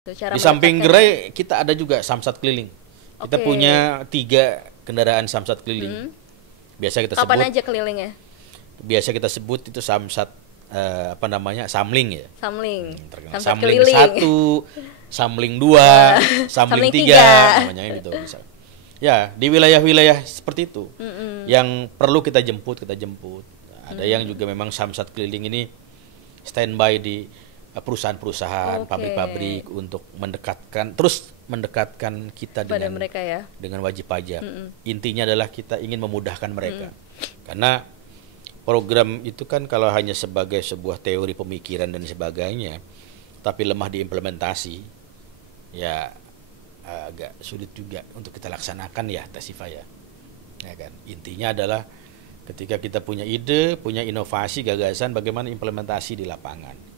Cara Di samping mendekatkan. gerai kita ada juga samsat keliling. Kita Oke. punya 3 kendaraan samsat keliling. Biasa kita sebut, Kapan aja kelilingnya? itu samsat apa namanya, samling ya. Samling. Terkenal. Samsat Samling keliling. 1, samling 2, samling Samling 3, 3. namanya gitu misal. Ya, di wilayah-wilayah seperti itu. Yang perlu kita jemput. Ada yang juga memang samsat keliling ini standby di perusahaan-perusahaan, Oke. pabrik-pabrik untuk mendekatkan kita Pada dengan mereka ya. wajib pajak. Intinya adalah kita ingin memudahkan mereka. Karena program itu kan kalau hanya sebagai sebuah teori pemikiran dan sebagainya, tapi lemah diimplementasi, ya agak sulit juga untuk kita laksanakan ya, Tasifa ya. Ya kan? Intinya adalah ketika kita punya ide, punya inovasi, gagasan, bagaimana implementasi di lapangan.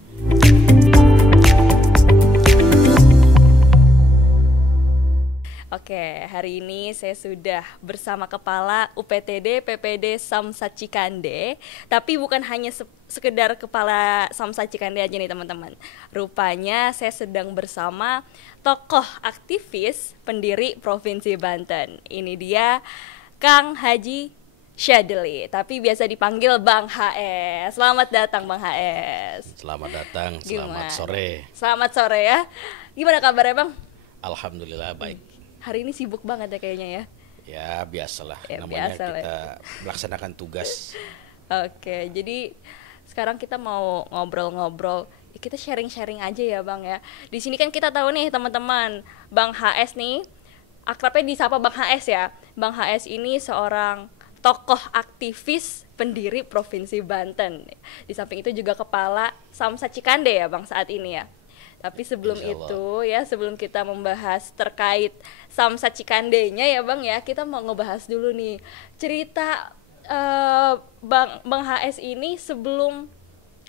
Oke, hari ini saya sudah bersama Kepala UPTD PPD Samsat Cikande. Tapi bukan hanya sekedar Kepala Samsat Cikande aja nih teman-teman. Rupanya saya sedang bersama tokoh aktivis pendiri Provinsi Banten. Ini dia Kang Haji Syadili, tapi biasa dipanggil Bang HS. Selamat datang Bang HS. Selamat datang, selamat Gimana? sore. Selamat sore ya. Gimana kabarnya Bang? Alhamdulillah baik. Hari ini sibuk banget ya kayaknya ya. Ya biasalah, Ya, namanya biasa lah. kita melaksanakan tugas. Oke, jadi sekarang kita mau ngobrol-ngobrol. Kita sharing-sharing aja ya Bang ya. Di sini kan kita tahu nih teman-teman, Bang HS nih akrabnya disapa Bang HS ya. Bang HS ini seorang tokoh aktivis pendiri Provinsi Banten. Di samping itu juga kepala Samsat Cikande ya Bang saat ini ya. Tapi sebelum Insya Allah. itu ya, sebelum kita membahas terkait Samsat Cikandenya ya Bang ya, kita mau ngebahas dulu nih cerita Bang HS ini sebelum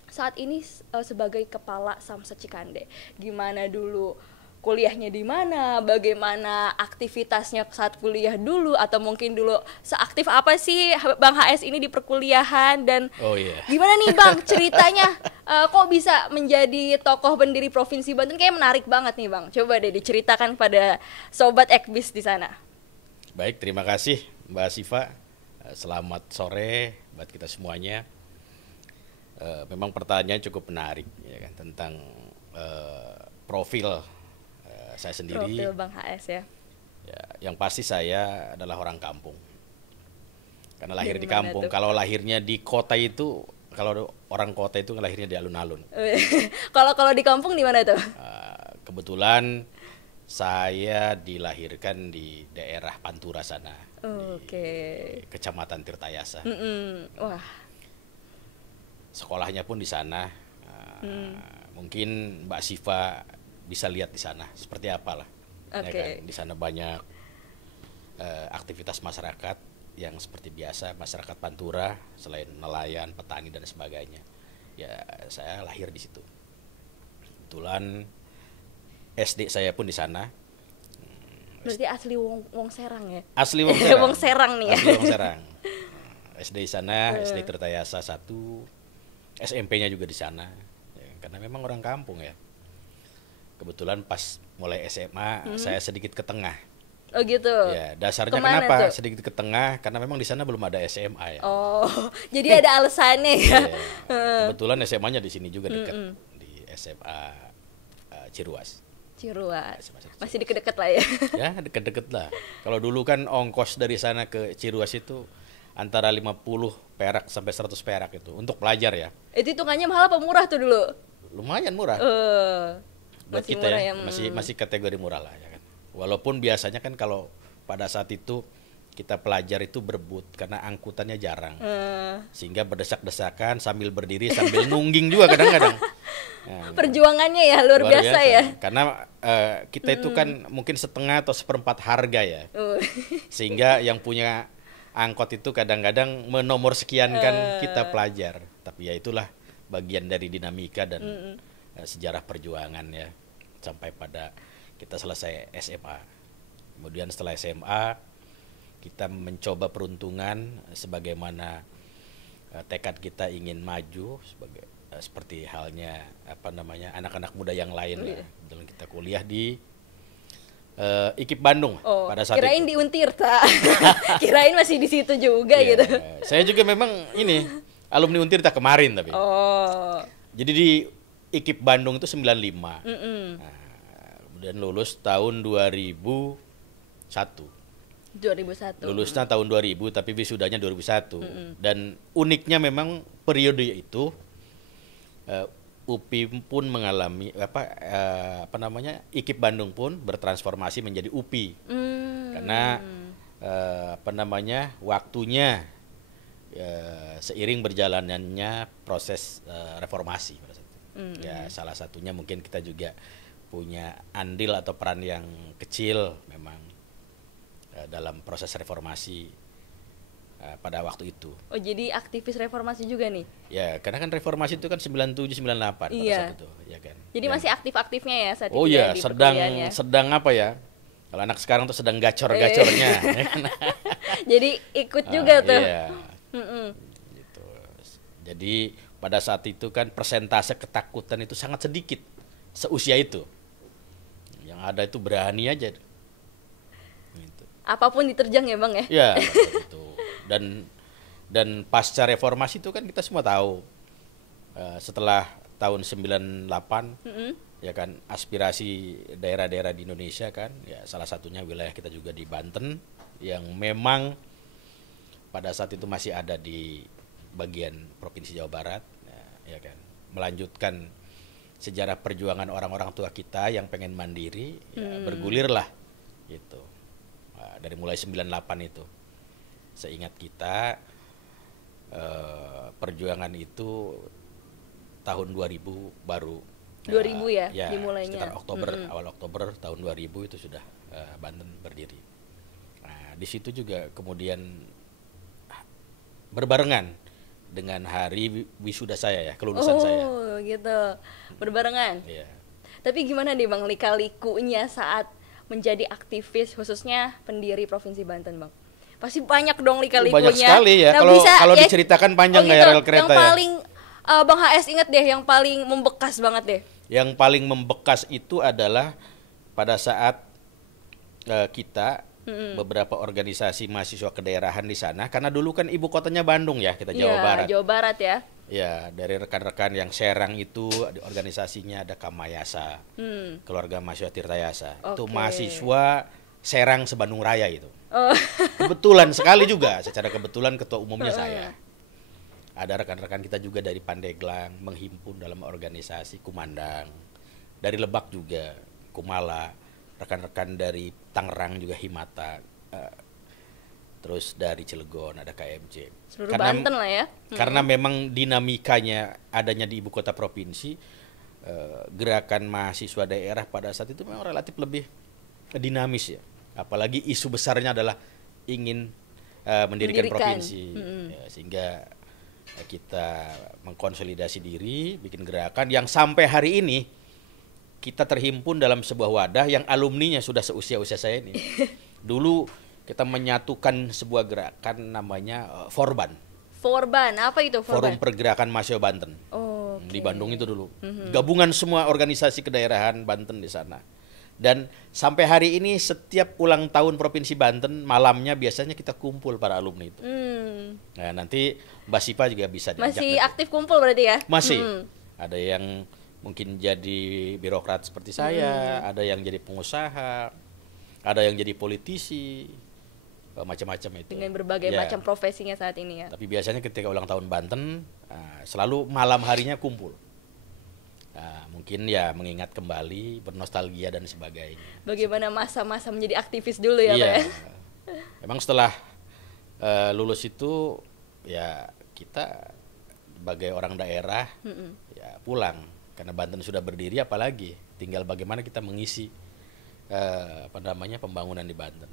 saat ini sebagai kepala Samsat Cikande. Gimana dulu kuliahnya di mana, bagaimana aktivitasnya saat kuliah dulu, atau mungkin dulu seaktif apa sih Bang HS ini di perkuliahan, dan Oh iya. gimana nih Bang ceritanya kok bisa menjadi tokoh pendiri Provinsi Banten? Kayak menarik banget nih Bang. Coba deh diceritakan pada sobat Ekbis di sana. Baik, terima kasih Mbak Siva. Selamat sore buat kita semuanya. Memang pertanyaan cukup menarik ya kan, tentang profil saya sendiri. Profil Bang HS ya. Ya, yang pasti saya adalah orang kampung. Karena lahir Dari di mana kampung. tuh? Kalau lahirnya di kota itu, kalau orang kota itu lahirnya di alun-alun. Kalau di kampung di mana tuh? Kebetulan saya dilahirkan di daerah Pantura sana, Oke. di Kecamatan Tirtayasa. Wah. Sekolahnya pun di sana. Mungkin Mbak Siva bisa lihat di sana seperti apalah. Ya Oke. kan? Di sana banyak aktivitas masyarakat yang seperti biasa masyarakat Pantura, selain nelayan, petani dan sebagainya. Ya saya lahir di situ. Kebetulan SD saya pun di sana. Berarti asli Wong Serang ya? Asli Wong Serang. Wong Serang nih ya. Asli Wong Serang. SD di sana, SD Tirtayasa 1, SMP-nya juga di sana. Ya, karena memang orang kampung ya. Kebetulan pas mulai SMA saya sedikit ke tengah. Oh gitu. Ya, dasarnya Kemana kenapa tuh? sedikit ke tengah? Karena memang di sana belum ada SMA ya. Oh, jadi ada alasannya ya. Ya, kebetulan SMA-nya di sini juga dekat, di SMA Ciruas. Ciruas. SMA Ciruas. Masih deket-deket lah ya. Ya, deket-deket lah. Kalau dulu kan ongkos dari sana ke Ciruas itu antara 50 perak sampai 100 perak itu untuk pelajar ya. Itu hitungannya mahal apa murah tuh dulu? Lumayan murah. Buat Masih kita murah ya, ya. masih kategori murah lah ya kan. Walaupun biasanya kan kalau pada saat itu kita pelajar itu berebut karena angkutannya jarang. Sehingga berdesak-desakan sambil berdiri sambil nungging juga kadang-kadang. Nah, Perjuangannya ya luar biasa ya. Karena kita itu kan mungkin setengah atau seperempat harga ya. Uh. Sehingga yang punya angkot itu kadang-kadang menomor sekiankan kita pelajar. Tapi ya itulah bagian dari dinamika dan sejarah perjuangan ya. Sampai pada kita selesai SMA. Kemudian setelah SMA kita mencoba peruntungan sebagaimana tekad kita ingin maju sebagai seperti halnya anak-anak muda yang lain ya. Dalam kita kuliah di IKIP Bandung pada saat kirain itu. di Untirta. Kirain masih di situ juga gitu. Saya juga memang ini alumni Untirta kemarin tapi. Jadi di IKIP Bandung itu 95. Nah, kemudian lulus tahun 2001. Lulusnya tahun 2000 tapi wisudanya 2001. Dan uniknya memang periode itu UPI pun mengalami IKIP Bandung pun bertransformasi menjadi UPI. Karena waktunya seiring berjalannya proses reformasi pada saat itu. Ya salah satunya mungkin kita juga punya andil atau peran yang kecil memang dalam proses reformasi pada waktu itu. Oh, jadi aktivis reformasi juga nih? Ya, karena kan reformasi itu kan 97 98 pada saat itu, ya kan. Jadi masih aktif-aktifnya ya saat itu. Oh iya, sedang apa ya? Kalau anak sekarang tuh sedang gacor-gacornya. Jadi ikut juga tuh. Iya. Gitu. Jadi pada saat itu kan persentase ketakutan itu sangat sedikit seusia itu. Yang ada itu berani aja. Gitu. Apapun diterjang ya Bang ya? Ya, itu. Dan pasca reformasi itu kan kita semua tahu setelah tahun 98 ya kan aspirasi daerah-daerah di Indonesia kan ya salah satunya wilayah kita juga di Banten yang memang pada saat itu masih ada di bagian Provinsi Jawa Barat ya kan melanjutkan sejarah perjuangan orang-orang tua kita yang pengen mandiri ya, bergulirlah gitu dari mulai 98 itu. Seingat kita perjuangan itu tahun 2000 baru 2000 ya dimulainya. Sekitar Oktober, awal Oktober tahun 2000 itu sudah Banten berdiri. Nah, di situ juga kemudian berbarengan dengan hari wisuda saya ya, kelulusan saya. Oh, gitu. Berbarengan. Iya. Tapi gimana nih Bang lika-likunya saat menjadi aktivis khususnya pendiri Provinsi Banten, Bang? Pasti banyak dong lika-likunya. Banyak sekali ya. Kalau diceritakan panjang gitu. rel kereta yang paling Bang HS inget deh, yang paling membekas banget deh. Yang paling membekas itu adalah pada saat kita beberapa organisasi mahasiswa kedaerahan di sana, karena dulu kan ibu kotanya Bandung ya, kita Jawa Barat. Jawa Barat ya. Ya, dari rekan-rekan yang Serang itu organisasinya ada Kamayasa, Keluarga Mahasiswa Tirtayasa. Itu mahasiswa Serang se-Bandung Raya itu. Kebetulan sekali juga, secara kebetulan ketua umumnya saya. Ada rekan-rekan kita juga dari Pandeglang menghimpun dalam organisasi Kumandang. Dari Lebak juga, Kumala, rekan-rekan dari Tangerang juga Himata. Terus dari Cilegon ada KMJ. Seluruh Banten lah ya. Karena memang dinamikanya adanya di ibu kota provinsi, gerakan mahasiswa daerah pada saat itu memang relatif lebih dinamis ya. Apalagi isu besarnya adalah ingin mendirikan provinsi, ya, sehingga kita mengkonsolidasi diri, bikin gerakan yang sampai hari ini kita terhimpun dalam sebuah wadah yang alumninya sudah seusia-usia saya ini. Dulu kita menyatukan sebuah gerakan namanya Forban. Forban, apa itu Forban? Forum Pergerakan Mahasiswa Banten. Di Bandung itu dulu. Gabungan semua organisasi kedaerahan Banten di sana. Dan sampai hari ini setiap ulang tahun Provinsi Banten malamnya biasanya kita kumpul para alumni itu. Nah, nanti Mbak Sipa juga bisa diajak. Masih aktif kumpul berarti ya? Masih. Ada yang mungkin jadi birokrat seperti saya, ada yang jadi pengusaha, ada yang jadi politisi, macam-macam itu. Dengan berbagai macam profesinya saat ini ya. Tapi biasanya ketika ulang tahun Banten selalu malam harinya kumpul. Mungkin ya mengingat kembali, bernostalgia dan sebagainya. Bagaimana masa-masa menjadi aktivis dulu ya, Pak? Memang setelah lulus itu ya kita sebagai orang daerah ya pulang karena Banten sudah berdiri, apalagi tinggal bagaimana kita mengisi pembangunan di Banten.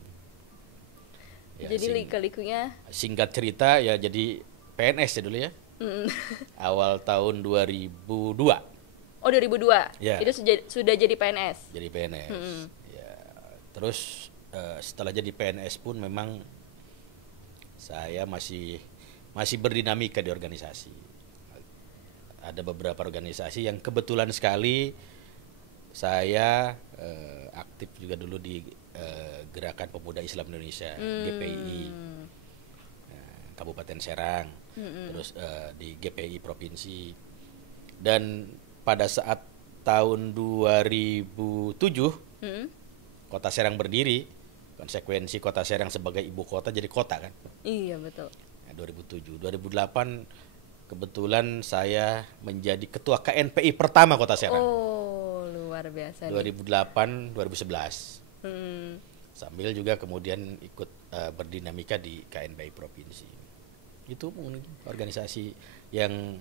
Ya, jadi lika-likunya singkat cerita ya jadi PNS ya dulu ya. Awal tahun 2002. Oh 2002, ya. Itu sudah jadi PNS? Jadi PNS, ya. Terus setelah jadi PNS pun memang saya masih berdinamika di organisasi. ada beberapa organisasi yang kebetulan sekali saya aktif juga dulu di Gerakan Pemuda Islam Indonesia, GPI, Kabupaten Serang, terus di GPI Provinsi. Dan pada saat tahun 2007 Kota Serang berdiri, konsekuensi Kota Serang sebagai ibu kota jadi kota kan. Iya betul. 2007, 2008 kebetulan saya menjadi ketua KNPI pertama Kota Serang. Oh, luar biasa. 2008, 2011. Sambil juga kemudian ikut berdinamika di KNPI Provinsi. Itu organisasi yang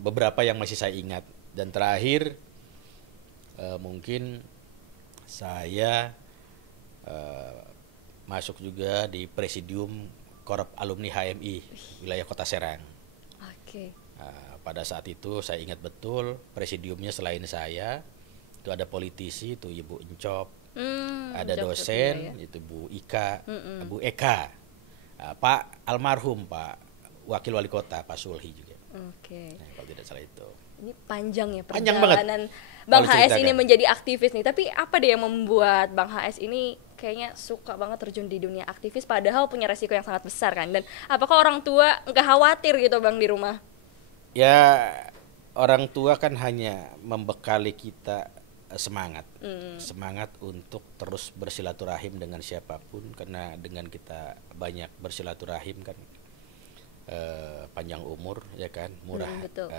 beberapa yang masih saya ingat. Dan terakhir mungkin saya masuk juga di Presidium Korp Alumni HMI wilayah Kota Serang. Oke. Pada saat itu saya ingat betul presidiumnya selain saya itu ada politisi, itu Ibu Encop, ada dosen, ya. Itu Bu Ika, Bu Eka, Pak almarhum Pak Wakil Wali Kota Pak Sulhi juga. Oke. Nah, kalau tidak salah itu. Ini panjang ya Panjang perjalanan Bang HS ini menjadi aktivis nih. Tapi apa deh yang membuat Bang HS ini kayaknya suka banget terjun di dunia aktivis padahal punya resiko yang sangat besar kan? Dan apakah orang tua nggak khawatir gitu Bang di rumah? Ya, orang tua kan hanya membekali kita semangat. Semangat untuk terus bersilaturahim dengan siapapun, karena dengan kita banyak bersilaturahim kan panjang umur ya kan, murah,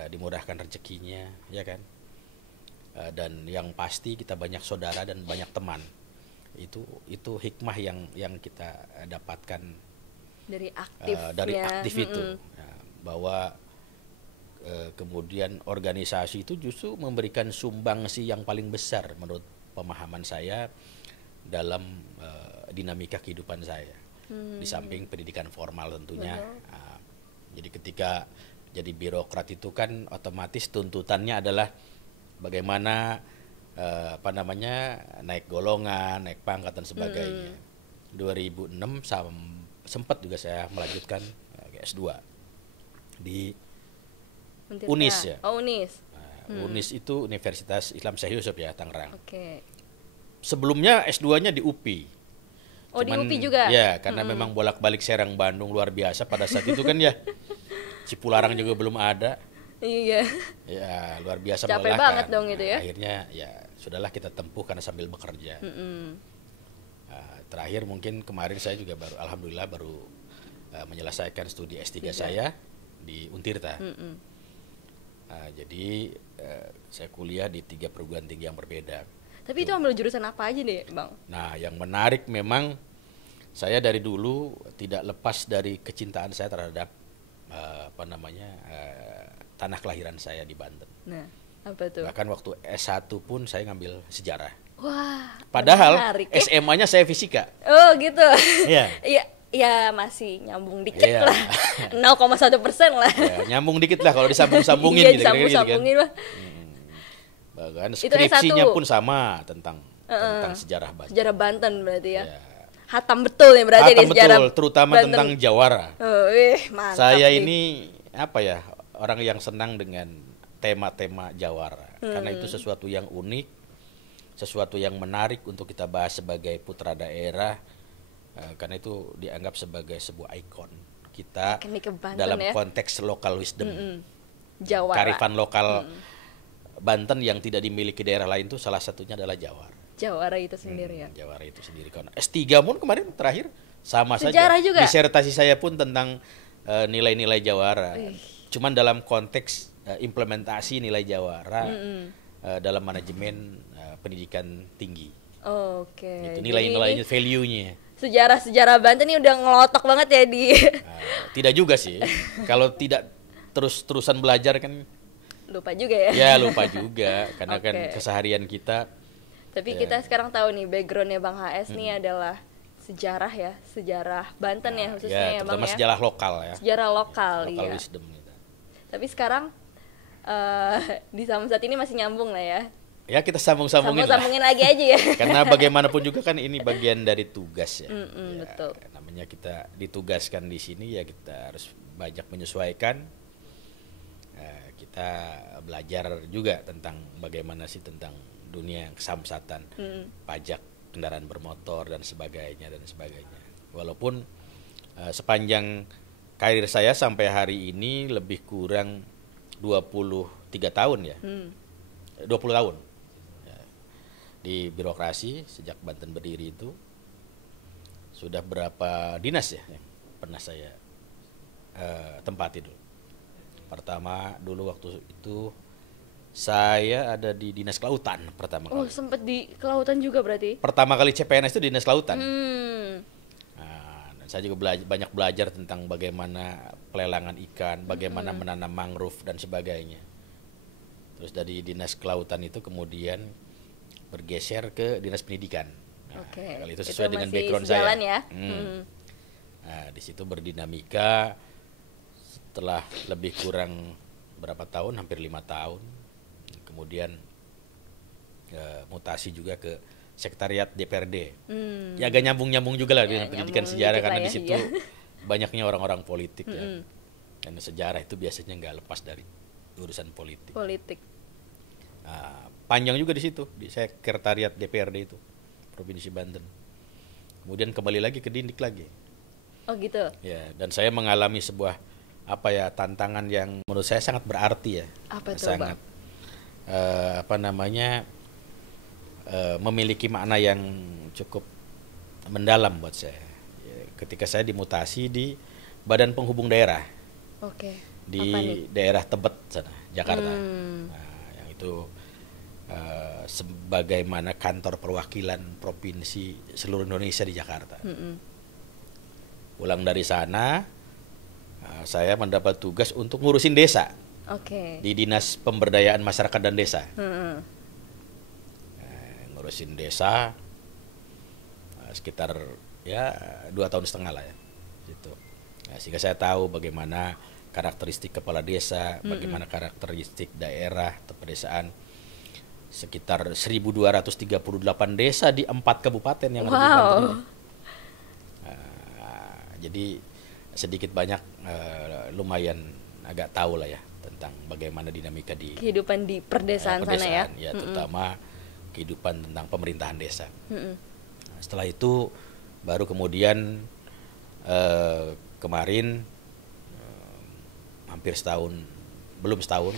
dimurahkan rezekinya ya kan, dan yang pasti kita banyak saudara dan banyak teman. Itu hikmah yang kita dapatkan dari aktif itu ya, bahwa kemudian organisasi itu justru memberikan sumbangsi yang paling besar menurut pemahaman saya dalam dinamika kehidupan saya, di samping pendidikan formal tentunya. Jadi ketika jadi birokrat itu kan otomatis tuntutannya adalah bagaimana naik golongan, naik pangkat dan sebagainya. 2006 sempat juga saya melanjutkan S2 di UNIS ya. Oh, UNIS. UNIS itu Universitas Islam Syekh Yusuf ya, Tangerang. Oke. Sebelumnya S2-nya di UPI. Oh, cuman, di UPI juga? Ya, karena memang bolak-balik Serang Bandung luar biasa pada saat itu kan ya. Cipularang juga belum ada. Iya. Ya, luar biasa melelahkan. Capek banget dong itu ya. Akhirnya ya sudahlah kita tempuh karena sambil bekerja. Terakhir mungkin kemarin saya juga alhamdulillah baru menyelesaikan studi S3 saya di Untirta. Jadi saya kuliah di 3 perguruan tinggi yang berbeda. Tapi itu ambil jurusan apa aja deh, Bang? Nah, yang menarik memang saya dari dulu tidak lepas dari kecintaan saya terhadap tanah kelahiran saya di Banten. Nah, apa tuh? Bahkan waktu S1 pun saya ngambil sejarah. Wah, padahal menarik, SMA-nya saya fisika. Oh, gitu. Iya. Ya masih nyambung dikit lah, 0,1% lah. Ya, nyambung dikit lah kalau disambung-sambungin. Iya, disambung-sambungin lah. Bahkan skripsinya pun sama tentang sejarah Banten. Sejarah Banten berarti ya. Hatam betul ya berarti di sejarah betul, terutama Banten. Tentang Jawara. Mantap. Saya ini orang yang senang dengan tema-tema Jawara, karena itu sesuatu yang unik, sesuatu yang menarik untuk kita bahas sebagai putra daerah. Karena itu dianggap sebagai sebuah ikon kita dalam konteks local wisdom, Jawara. Kearifan lokal Banten yang tidak dimiliki daerah lain itu salah satunya adalah Jawara. Jawara itu sendiri ya. Jawara itu sendiri. Karena S3 pun kemarin terakhir sama sejarah saja. Juga? Disertasi saya pun tentang nilai-nilai Jawara. Cuman dalam konteks implementasi nilai Jawara dalam manajemen pendidikan tinggi. Oke. Itu nilai-nilainya, value-nya. Sejarah Banten ini udah ngelotok banget ya di. Tidak juga sih. Kalau tidak terus-terusan belajar kan lupa juga ya. Ya lupa juga karena kan keseharian kita. Tapi kita sekarang tahu nih backgroundnya Bang HS nih adalah sejarah ya, sejarah Banten ya khususnya ya Bang ya. Sejarah lokal ya. Sejarah lokal ya. Wisdom gitu. Tapi sekarang di Samsat ini masih nyambung lah ya. Ya kita sambungin lagi aja ya. Karena bagaimanapun juga kan ini bagian dari tugas ya. Betul. Namanya kita ditugaskan di sini ya kita harus banyak menyesuaikan kita belajar juga tentang bagaimana sih tentang dunia kesamsatan, pajak kendaraan bermotor dan sebagainya. Walaupun sepanjang karir saya sampai hari ini lebih kurang 23 tahun ya. 20 tahun. Ya, di birokrasi sejak Banten berdiri itu sudah berapa dinas ya yang pernah saya tempati dulu. Pertama dulu waktu itu saya ada di Dinas Kelautan pertama kali. Oh, sempat di kelautan juga berarti? Pertama kali CPNS itu Dinas Kelautan. Nah, dan saya juga banyak belajar tentang bagaimana pelelangan ikan, bagaimana menanam mangrove dan sebagainya. Terus dari Dinas Kelautan itu kemudian bergeser ke Dinas Pendidikan. Nah, kali itu sesuai dengan background saya. Ya? Nah, di situ berdinamika setelah lebih kurang berapa tahun, hampir 5 tahun. Kemudian mutasi juga ke sekretariat DPRD. Ya agak nyambung juga lah dengan pendidikan sejarah karena di situ banyaknya orang-orang politik ya. Karena sejarah itu biasanya nggak lepas dari urusan politik. Nah, panjang juga di situ di sekretariat DPRD itu Provinsi Banten. Kemudian kembali lagi ke Dindik lagi. Oh gitu. Ya, dan saya mengalami sebuah tantangan yang menurut saya sangat berarti ya. Apa tuh, sangat memiliki makna yang cukup mendalam buat saya. Ya, ketika saya dimutasi di Badan Penghubung Daerah. Di daerah Tebet sana, Jakarta. Nah, yang itu sebagaimana kantor perwakilan provinsi seluruh Indonesia di Jakarta. Pulang dari sana, saya mendapat tugas untuk ngurusin desa. Di Dinas Pemberdayaan Masyarakat dan Desa. Ngurusin desa sekitar 2,5 tahun lah ya. Gitu. Nah, sehingga saya tahu bagaimana karakteristik kepala desa, bagaimana karakteristik daerah atau pedesaan. Sekitar 1.238 desa di 4 kabupaten yang ada di Banten. Jadi sedikit banyak lumayan agak tahu lah ya tentang bagaimana dinamika di kehidupan di perdesaan sana ya. Ya, terutama kehidupan tentang pemerintahan desa. Setelah itu baru kemudian kemarin hampir belum setahun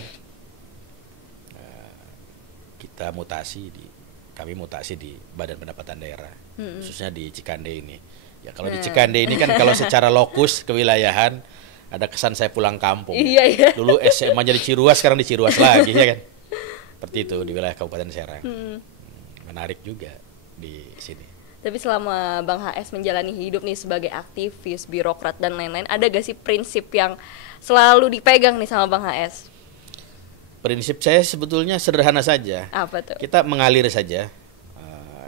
kami mutasi di Badan Pendapatan Daerah, khususnya di Cikande ini. Ya kalau di Cikande ini kan kalau secara lokus kewilayahan ada kesan saya pulang kampung. Iya. Dulu SMA jadi Ciruas, sekarang di Ciruas lagi ya kan. Seperti itu di wilayah Kabupaten Serang. Menarik juga di sini. Tapi selama Bang HS menjalani hidup nih sebagai aktivis, birokrat dan lain-lain, ada gak sih prinsip yang selalu dipegang nih sama Bang HS? Prinsip saya sebetulnya sederhana saja. Apa tuh? Kita mengalir saja.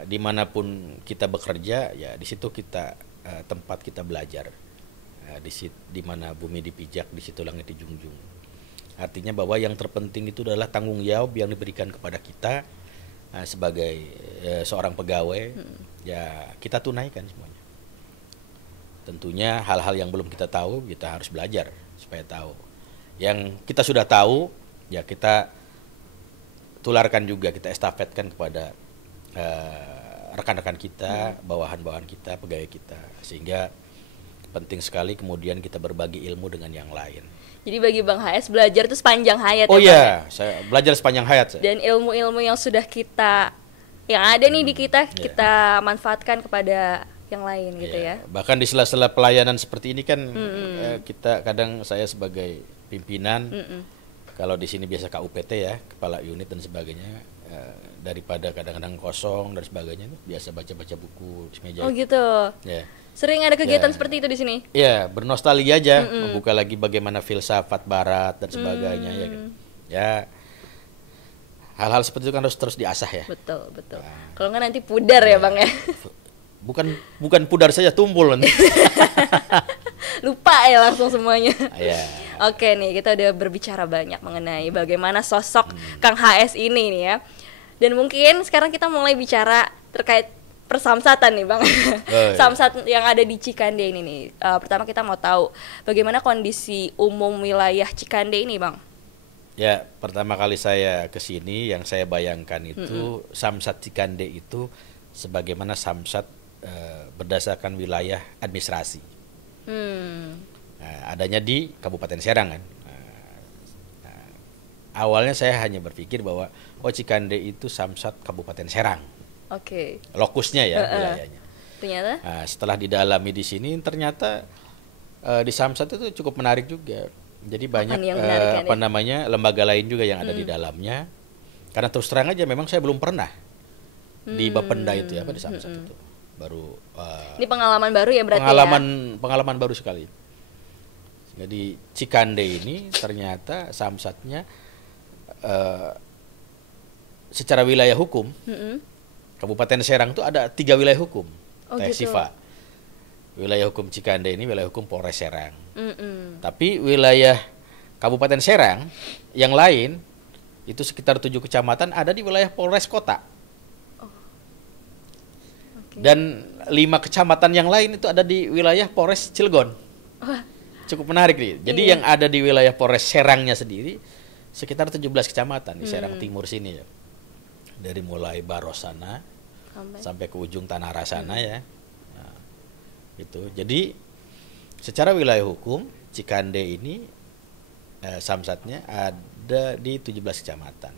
Dimanapun kita bekerja, ya di situ kita tempat kita belajar. Di mana bumi dipijak, di situ langit dijunjung. Artinya bahwa yang terpenting itu adalah tanggung jawab yang diberikan kepada kita sebagai seorang pegawai. Ya kita tunaikan semuanya. Tentunya hal-hal yang belum kita tahu kita harus belajar supaya tahu. Yang kita sudah tahu ya kita tularkan juga, kita estafetkan kepada rekan-rekan kita, bawahan-bawahan kita, pegawai kita, sehingga penting sekali kemudian kita berbagi ilmu dengan yang lain. Jadi bagi Bang HS belajar itu sepanjang hayat. Oh iya, saya belajar sepanjang hayat. Dan ilmu-ilmu yang sudah yang ada nih di kita, kita manfaatkan kepada yang lain gitu ya. Bahkan di sela-sela pelayanan seperti ini kan kita kadang saya sebagai pimpinan, kalau di sini biasa KUPT ya, kepala unit dan sebagainya, daripada kadang-kadang kosong dan sebagainya, biasa baca-baca buku di meja. Oh gitu. Ya. Sering ada kegiatan seperti itu di sini? Iya, bernostalgia aja, membuka lagi bagaimana filsafat Barat dan sebagainya ya kan. Ya, hal-hal seperti itu kan harus terus diasah ya. Betul. Kalau nggak nanti pudar ya Bang ya. Bukan pudar saja, tumpul nanti. Lupa ya langsung semuanya. Yeah. Oke nih, kita udah berbicara banyak mengenai bagaimana sosok Kang HS ini nih ya. Dan mungkin sekarang kita mulai bicara terkait persamsatan nih Bang. Samsat yang ada di Cikande ini nih. Pertama kita mau tahu bagaimana kondisi umum wilayah Cikande ini Bang. Ya, pertama kali saya ke sini yang saya bayangkan itu Samsat Cikande itu sebagaimana Samsat berdasarkan wilayah administrasi. Hmm. Nah, adanya di Kabupaten Serang kan. Awalnya saya hanya berpikir bahwa Cikande itu Samsat Kabupaten Serang. Oke. Lokusnya ya wilayahnya. Ternyata? Nah, setelah didalami di sini ternyata di Samsat itu cukup menarik juga. Jadi banyak lembaga lain juga yang ada di dalamnya. Karena terus terang aja memang saya belum pernah di Bapenda itu ya, di Samsat itu. Baru ini pengalaman baru ya berarti pengalaman baru sekali. Jadi Cikande ini ternyata Samsatnya secara wilayah hukum Kabupaten Serang itu ada 3 wilayah hukum. Gitu. Siva. Wilayah hukum Cikande ini wilayah hukum Polres Serang. Tapi wilayah Kabupaten Serang yang lain itu sekitar 7 kecamatan ada di wilayah Polres Kota. Dan 5 kecamatan yang lain itu ada di wilayah Polres Cilegon. Cukup menarik nih. Jadi yang ada di wilayah Polres Serangnya sendiri sekitar 17 kecamatan di Serang Timur sini ya. Dari mulai Baros sana sampai ke ujung Tanah Rasana ya. Nah, gitu. Jadi secara wilayah hukum Cikande ini Samsatnya ada di 17 kecamatan.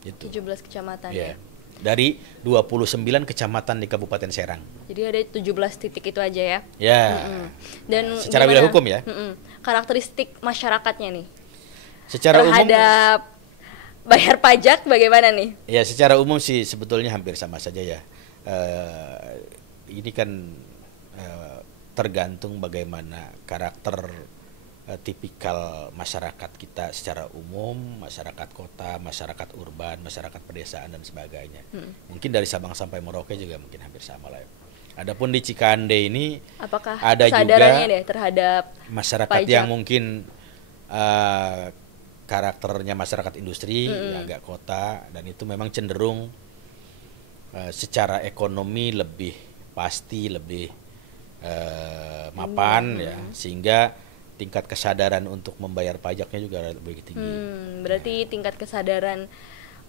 Gitu. 17 kecamatan ya. Dari 29 kecamatan di Kabupaten Serang. Jadi ada 17 titik itu aja ya. Ya. Dan secara wilayah hukum ya. Karakteristik masyarakatnya nih. Secara terhadap bayar pajak bagaimana nih? Ya, secara umum sih sebetulnya hampir sama saja ya. Ini kan tergantung bagaimana karakter tipikal masyarakat kita secara umum, masyarakat kota, masyarakat urban, masyarakat pedesaan dan sebagainya. Mungkin dari Sabang sampai Merauke juga mungkin hampir sama lah ya. Adapun di Cikande ini apakah ada juga deh terhadap masyarakat pajak yang mungkin karakternya masyarakat industri, agak kota, dan itu memang cenderung secara ekonomi lebih pasti, lebih mapan ya, sehingga tingkat kesadaran untuk membayar pajaknya juga lebih tinggi. Berarti tingkat kesadaran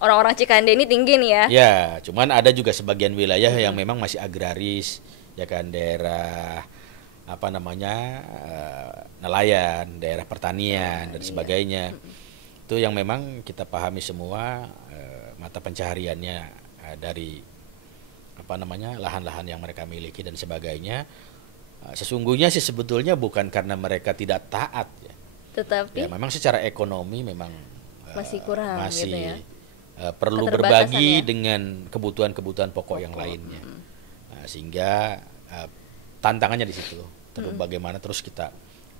orang-orang Cikande ini tinggi nih ya? Ya, cuman ada juga sebagian wilayah yang memang masih agraris, ya kan, daerah nelayan, daerah pertanian dan sebagainya. Itu yang memang kita pahami semua mata pencahariannya dari lahan-lahan yang mereka miliki dan sebagainya. Sesungguhnya sih sebetulnya bukan karena mereka tidak taat ya. Tetapi ya memang secara ekonomi memang masih kurang masih gitu ya. Perlu berbagi dengan kebutuhan-kebutuhan pokok yang lainnya. Sehingga tantangannya di situ. Terus bagaimana terus kita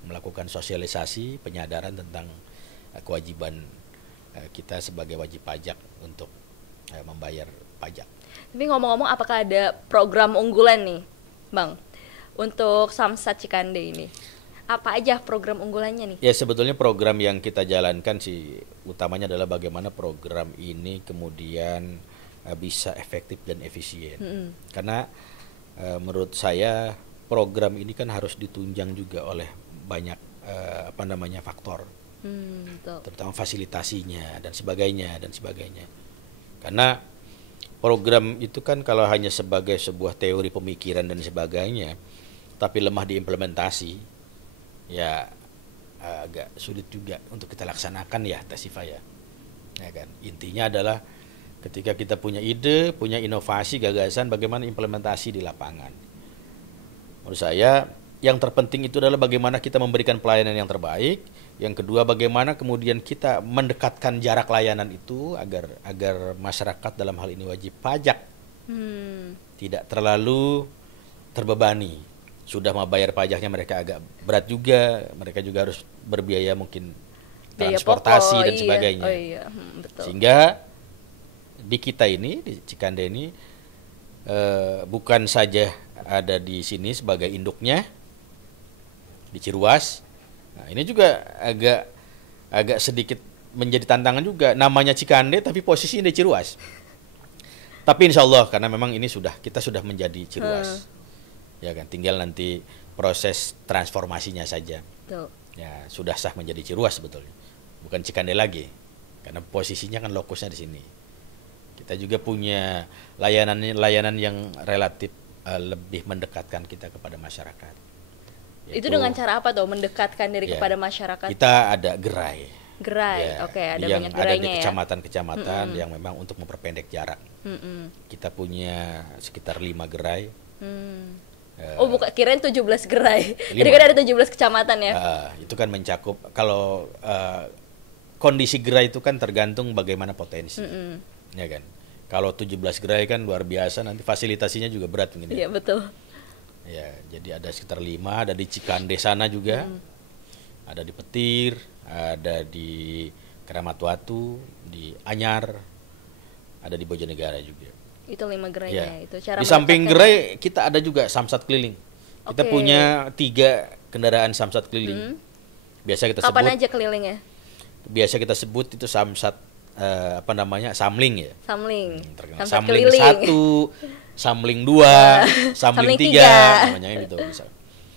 melakukan sosialisasi, penyadaran tentang kewajiban kita sebagai wajib pajak untuk membayar pajak. Tapi ngomong-ngomong, apakah ada program unggulan nih, Bang, untuk Samsat Cikande ini? Apa aja program unggulannya nih? Ya, sebetulnya program yang kita jalankan sih utamanya adalah bagaimana program ini kemudian bisa efektif dan efisien. Karena menurut saya program ini kan harus ditunjang juga oleh banyak faktor. Terutama fasilitasinya dan sebagainya. Karena program itu kan kalau hanya sebagai sebuah teori pemikiran dan sebagainya, tapi lemah diimplementasi, ya agak sulit juga untuk kita laksanakan ya, Tasifa ya. Ya kan? Intinya adalah ketika kita punya ide, punya inovasi, gagasan, bagaimana implementasi di lapangan. Menurut saya yang terpenting itu adalah bagaimana kita memberikan pelayanan yang terbaik. Yang kedua, bagaimana kemudian kita mendekatkan jarak layanan itu agar masyarakat dalam hal ini wajib pajak tidak terlalu terbebani. Sudah mau bayar pajaknya mereka agak berat juga, mereka juga harus berbiaya mungkin transportasi dan sebagainya. Betul. Sehingga di kita ini, di Cikande ini bukan saja ada di sini sebagai induknya di Ciruas. Nah, ini juga agak sedikit menjadi tantangan juga. Namanya Cikande tapi posisinya di Ciruas. Tapi insya Allah karena memang ini kita sudah menjadi Ciruas. Ya kan, tinggal nanti proses transformasinya saja. Tuh. Ya, sudah sah menjadi Ciruas sebetulnya. bukan Cikande lagi, karena posisinya kan lokusnya di sini. Kita juga punya layanan yang relatif lebih mendekatkan kita kepada masyarakat. Itu dengan cara apa tuh mendekatkan diri kepada masyarakat? Kita ada gerai. Gerai, oke, ada yang banyak ada gerainya di kecamatan-kecamatan yang memang untuk memperpendek jarak. Kita punya sekitar 5 gerai. Oh, bukan, kirain 17 gerai. Jadi kan ada 17 kecamatan ya. Itu kan mencakup, kalau kondisi gerai itu kan tergantung bagaimana potensi. Ya kan. Kalau 17 gerai kan luar biasa, nanti fasilitasinya juga berat mungkin. Iya, betul. Ya, jadi ada sekitar 5, ada di Cikande sana juga. Ada di Petir, ada di Keramat Watu, di Anyar, ada di Bojonegara juga. Itu 5 gerainya Ya. itu. Cara di samping mendekatkan. gerai kita ada juga samsat keliling. Kita punya 3 kendaraan samsat keliling. Biasa kita Kapan sebut aja kelilingnya? biasa kita sebut itu samsat samling ya. Samling. Terkenal. Samsat Samling keliling. 1, samling 2, samling Samling 3 namanya gitu bisa.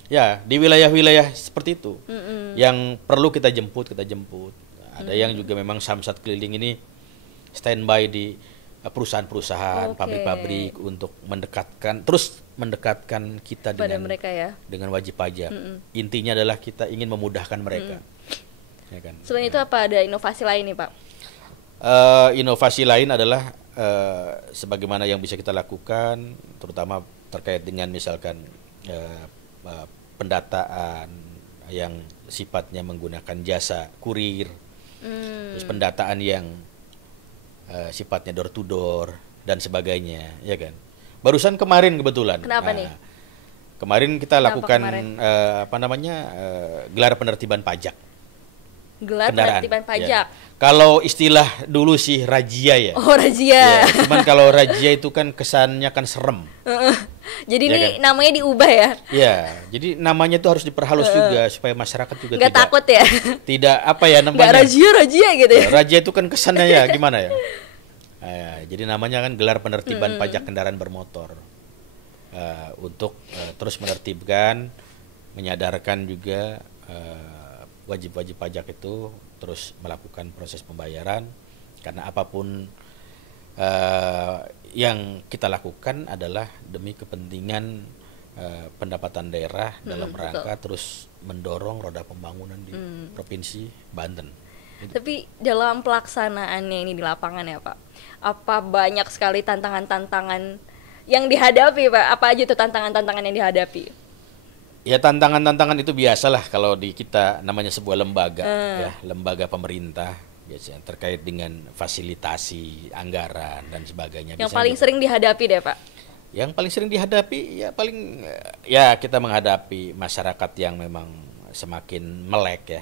Ya, di wilayah-wilayah seperti itu. Yang perlu kita jemput. Ada yang juga memang samsat keliling ini standby di perusahaan-perusahaan, pabrik-pabrik untuk mendekatkan kita Pada dengan mereka ya. dengan wajib pajak. Intinya adalah kita ingin memudahkan mereka. Ya kan? Selain itu apa ada inovasi lain nih, Pak? Inovasi lain adalah sebagaimana yang bisa kita lakukan, terutama terkait dengan misalkan pendataan yang sifatnya menggunakan jasa kurir, terus pendataan yang sifatnya door to door dan sebagainya, ya kan. Barusan kemarin kebetulan. Kenapa nih? Kemarin kita Kenapa lakukan kemarin? gelar penertiban pajak. Gelar Kendaraan. penertiban Ya. pajak. Kalau istilah dulu sih razia ya. Oh, razia. Ya, cuman kalau razia itu kan kesannya kan serem. Jadi Ya ini kan? namanya diubah ya. Ya, jadi namanya itu harus diperhalus juga supaya masyarakat juga Nggak takut ya. tidak apa ya Nggak namanya. razia gitu ya. Razia itu kan kesannya ya gimana ya? Jadi namanya kan gelar penertiban pajak kendaraan bermotor. Untuk terus menertibkan, menyadarkan juga wajib-wajib pajak itu terus melakukan proses pembayaran, karena apapun yang kita lakukan adalah demi kepentingan pendapatan daerah dalam rangka terus mendorong roda pembangunan di provinsi Banten. Tapi dalam pelaksanaannya ini di lapangan ya, Pak, apa banyak sekali tantangan-tantangan yang dihadapi, Pak? Apa aja tuh tantangan-tantangan yang dihadapi? Ya, tantangan-tantangan itu biasalah kalau di kita namanya sebuah lembaga, ya, lembaga pemerintah biasanya terkait dengan fasilitasi anggaran dan sebagainya. Yang paling sering dihadapi deh, Pak? Yang paling sering dihadapi ya kita menghadapi masyarakat yang memang semakin melek ya,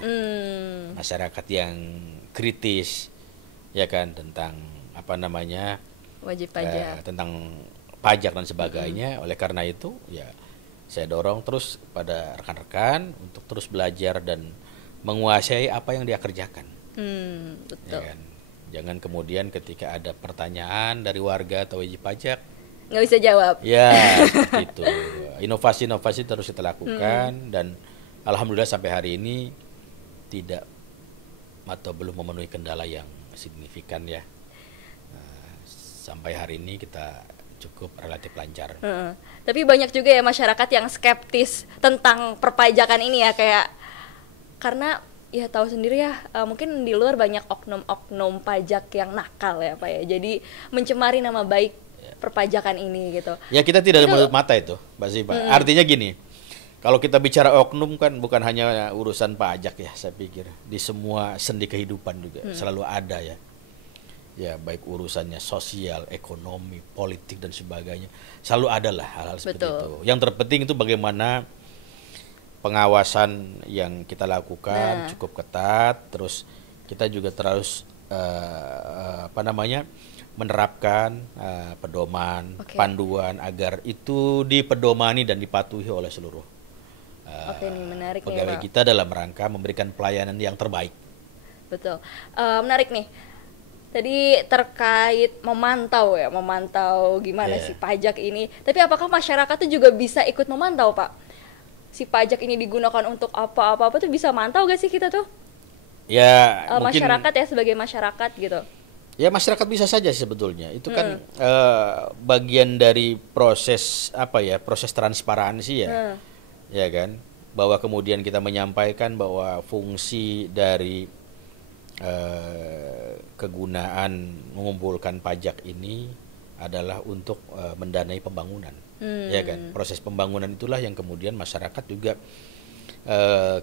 masyarakat yang kritis, ya kan, tentang apa namanya wajib pajak, tentang pajak dan sebagainya. Oleh karena itu ya saya dorong terus pada rekan-rekan untuk terus belajar dan menguasai apa yang dia kerjakan. Betul. Ya kan? Jangan kemudian ketika ada pertanyaan dari warga atau wajib pajak nggak bisa jawab. Ya, seperti itu. Inovasi-inovasi terus kita lakukan dan alhamdulillah sampai hari ini tidak atau belum memenuhi kendala yang signifikan ya. Sampai hari ini kita cukup relatif lancar. Tapi banyak juga ya masyarakat yang skeptis tentang perpajakan ini ya, kayak karena ya tahu sendiri ya, mungkin di luar banyak oknum-oknum pajak yang nakal ya, Pak ya. Jadi mencemari nama baik perpajakan ini gitu. Ya, kita tidak ada menutup mata itu, Mbak Ziva. Artinya gini, kalau kita bicara oknum kan bukan hanya urusan pajak ya, saya pikir di semua sendi kehidupan juga selalu ada ya. Ya, baik urusannya sosial, ekonomi, politik dan sebagainya, selalu ada lah hal-hal seperti itu. Yang terpenting itu bagaimana pengawasan yang kita lakukan cukup ketat, terus kita juga terus menerapkan pedoman, panduan agar itu dipedomani dan dipatuhi oleh seluruh ini menarik pegawai nih, Pak. kita dalam rangka memberikan pelayanan yang terbaik. Betul. Menarik nih. Tadi terkait memantau gimana sih pajak ini. Tapi apakah masyarakat tuh juga bisa ikut memantau, Pak? Si pajak ini digunakan untuk apa tuh bisa mantau gak sih kita tuh? Ya mungkin masyarakat ya, sebagai masyarakat gitu. ya masyarakat bisa saja sebetulnya. Itu kan bagian dari proses apa ya, proses transparansi ya. Ya kan? Bahwa kemudian kita menyampaikan bahwa fungsi dari kegunaan mengumpulkan pajak ini adalah untuk mendanai pembangunan. Ya kan? Proses pembangunan itulah yang kemudian masyarakat juga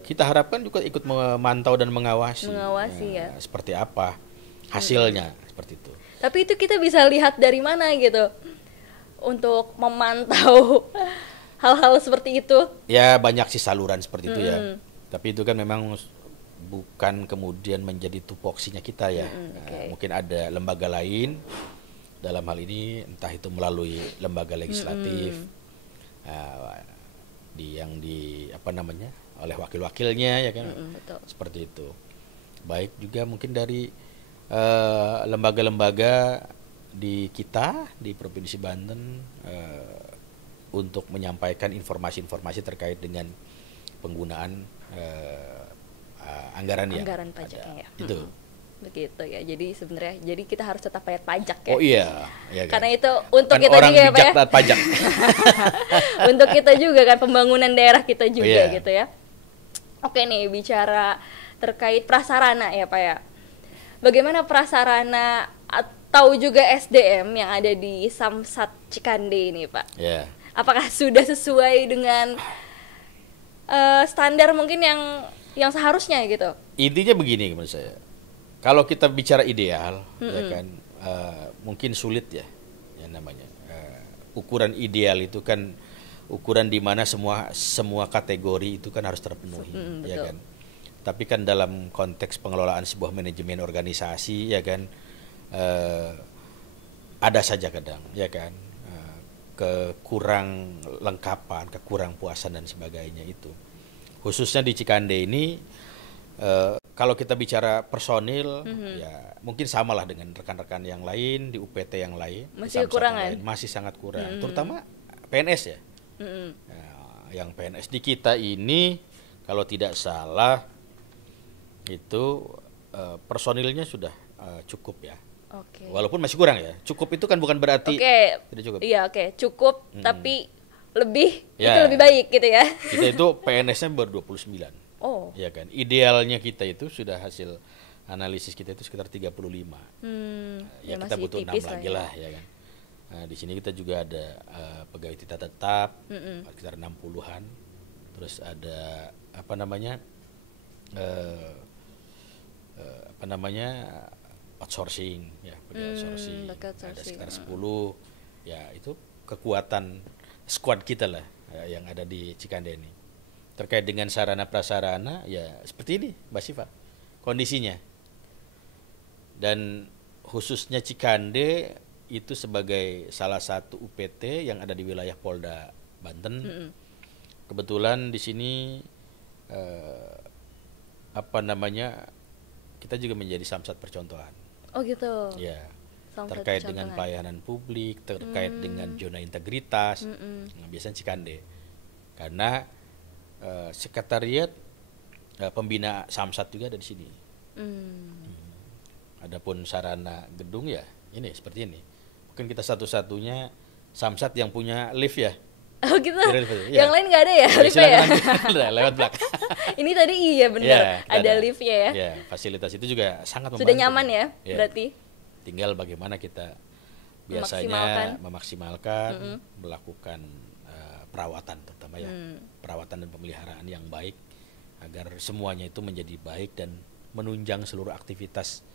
kita harapkan juga ikut memantau dan mengawasi ya. Seperti apa hasilnya, seperti itu. Tapi itu kita bisa lihat dari mana gitu untuk memantau hal-hal seperti itu? Ya banyak sih saluran seperti itu ya. Tapi itu kan memang bukan kemudian menjadi tupoksinya kita ya. Mungkin ada lembaga lain dalam hal ini, entah itu melalui lembaga legislatif di apa namanya, oleh wakil-wakilnya ya kan. Betul. Seperti itu. Baik juga mungkin dari lembaga-lembaga di kita di Provinsi Banten untuk menyampaikan informasi-informasi terkait dengan penggunaan anggaran pajaknya ya. Itu. Begitu ya. Jadi sebenarnya kita harus tetap bayar pajak ya. Oh iya, ya kan? Karena itu untuk kan kita orang juga ya, Pak bijak ya. taat pajak. Untuk kita juga kan, pembangunan daerah kita juga iya. gitu ya. Oke nih, bicara terkait prasarana ya Pak ya. Bagaimana prasarana atau juga SDM yang ada di Samsat Cikande ini Pak? Ya. Apakah sudah sesuai dengan standar mungkin yang seharusnya gitu? Intinya begini menurut saya. Kalau kita bicara ideal, ya kan, mungkin sulit ya, yang namanya ukuran ideal itu kan ukuran di mana semua kategori itu kan harus terpenuhi, ya kan. Tapi kan dalam konteks pengelolaan sebuah manajemen organisasi, ya kan, ada saja kadang, ya kan, kekurang lengkapan, kekurang puasan dan sebagainya itu. Khususnya di Cikande ini. Kalau kita bicara personil, ya mungkin samalah dengan rekan-rekan yang lain di UPT yang lain, masih kekurangan, masih sangat kurang, terutama PNS ya. Yang PNS di kita ini kalau tidak salah itu personilnya sudah cukup ya. Walaupun masih kurang ya. Cukup itu kan bukan berarti tidak cukup. Iya, cukup, tapi lebih itu lebih baik gitu ya. Kita itu PNS-nya baru 29. Ya kan, idealnya kita itu sudah hasil analisis kita itu sekitar 35. Ya kita butuh 6 lagi lah ya kan. Nah, di sini kita juga ada pegawai kita tetap sekitar 60-an. Terus ada outsourcing ya, outsourcing. Ada sekitar 10. Ya, itu kekuatan squad kita lah yang ada di Cikande ini. Terkait dengan sarana prasarana ya seperti ini Mbak Siva kondisinya, dan khususnya Cikande itu sebagai salah satu UPT yang ada di wilayah Polda Banten. Kebetulan di sini kita juga menjadi samsat percontohan. Oh gitu ya, terkait dengan pelayanan publik, terkait dengan zona integritas. Nah, biasanya Cikande karena sekretariat pembina samsat juga ada di sini. Adapun sarana gedung ya ini seperti ini. Mungkin kita satu-satunya samsat yang punya lift ya. Oh gitu. Yang lain nggak ada ya liftnya ya? Lewat belakang. Ini tadi iya benar ada liftnya ya. Ya, fasilitas itu juga sangat membantu. Sudah nyaman ya, berarti. Tinggal bagaimana kita biasanya memaksimalkan melakukan perawatan terutama ya, perawatan dan pemeliharaan yang baik agar semuanya itu menjadi baik dan menunjang seluruh aktivitas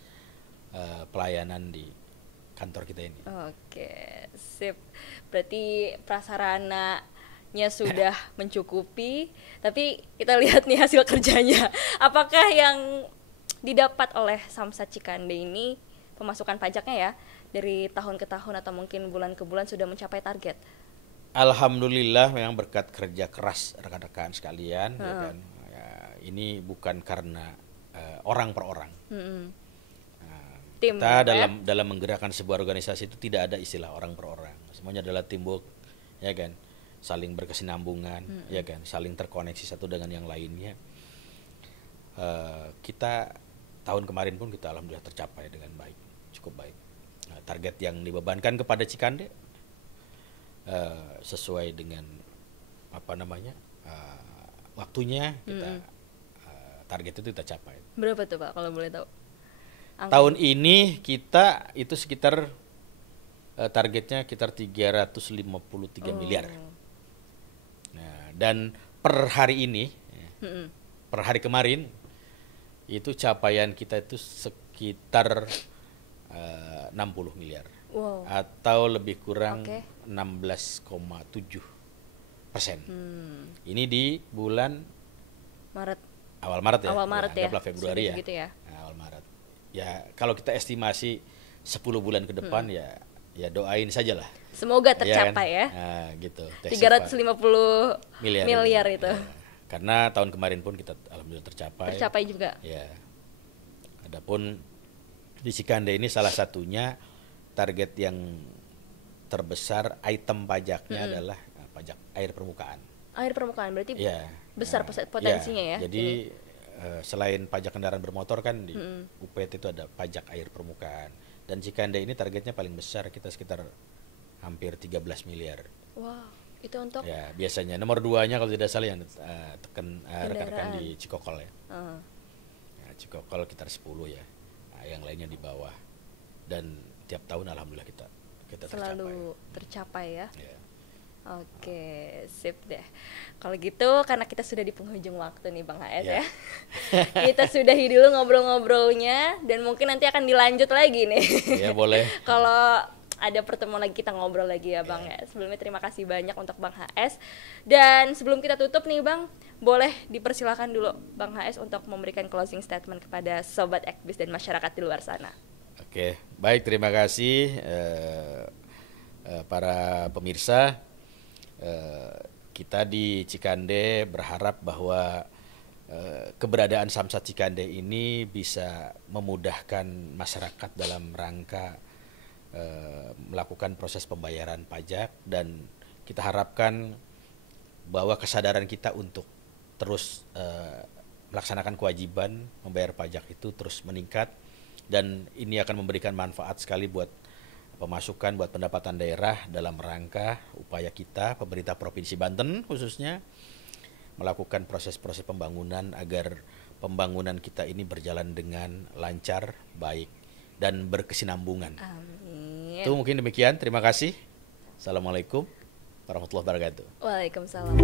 pelayanan di kantor kita ini. Oke, sip. Berarti prasarananya sudah mencukupi, tapi kita lihat nih hasil kerjanya. Apakah yang didapat oleh Samsat Cikande ini pemasukan pajaknya ya dari tahun ke tahun atau mungkin bulan ke bulan sudah mencapai target? Alhamdulillah memang berkat kerja keras rekan-rekan sekalian ya kan. Ya, ini bukan karena orang per orang. Tim, kita dalam menggerakkan sebuah organisasi itu tidak ada istilah orang per orang. Semuanya adalah teamwork ya kan. Saling berkesinambungan ya kan, saling terkoneksi satu dengan yang lainnya. Kita tahun kemarin pun kita alhamdulillah tercapai dengan baik, cukup baik. Nah, target yang dibebankan kepada Cikande sesuai dengan waktunya kita target itu kita capai. Berapa tuh Pak kalau boleh tahu? Tahun ini kita itu sekitar targetnya sekitar 353 miliar. Nah, dan per hari ini, per hari kemarin itu capaian kita itu sekitar 60 miliar. Wow. Atau lebih kurang 16,7%. Ini di bulan Maret. Awal Maret ya. Awal Maret ya. Anggaplah Februari ya. Gitu ya. Nah, awal Maret. Ya kalau kita estimasi 10 bulan ke depan ya doain sajalah. Semoga tercapai ya. Nah, gitu. 350 miliar itu. Ya. Karena tahun kemarin pun kita alhamdulillah tercapai. Tercapai juga. Ya. Adapun di Cikande ini salah satunya target yang terbesar item pajaknya adalah pajak air permukaan. Air permukaan berarti ya, besar potensinya ya. Jadi selain pajak kendaraan bermotor kan di UPT itu ada pajak air permukaan. Dan Cikande ini targetnya paling besar, kita sekitar hampir 13 miliar. Wow, itu untuk? Ya, biasanya nomor 2-nya kalau tidak salah yang rekan-rekan di Cikokol ya. Ya, Cikokol sekitar 10 ya. Nah, yang lainnya di bawah. Dan tiap tahun alhamdulillah kita selalu tercapai ya. Ya. Oke, sip deh. Kalau gitu karena kita sudah di penghujung waktu nih Bang HS ya. Kita sudahi dulu ngobrol-ngobrolnya dan mungkin nanti akan dilanjut lagi nih. Ya, boleh. Kalau ada pertemuan lagi kita ngobrol lagi ya Bang ya. Sebelumnya terima kasih banyak untuk Bang HS. Dan sebelum kita tutup nih Bang, boleh dipersilakan dulu Bang HS untuk memberikan closing statement kepada Sobat Ekbis dan masyarakat di luar sana. Oke, baik, terima kasih para pemirsa. Kita di Cikande berharap bahwa keberadaan Samsat Cikande ini bisa memudahkan masyarakat dalam rangka melakukan proses pembayaran pajak, dan kita harapkan bahwa kesadaran kita untuk terus melaksanakan kewajiban membayar pajak itu terus meningkat, dan ini akan memberikan manfaat sekali buat pemasukan, buat pendapatan daerah dalam rangka upaya kita, pemerintah Provinsi Banten khususnya, melakukan proses-proses pembangunan agar pembangunan kita ini berjalan dengan lancar, baik, dan berkesinambungan. Amin. Itu mungkin demikian, terima kasih. Assalamualaikum warahmatullahi wabarakatuh. Waalaikumsalam.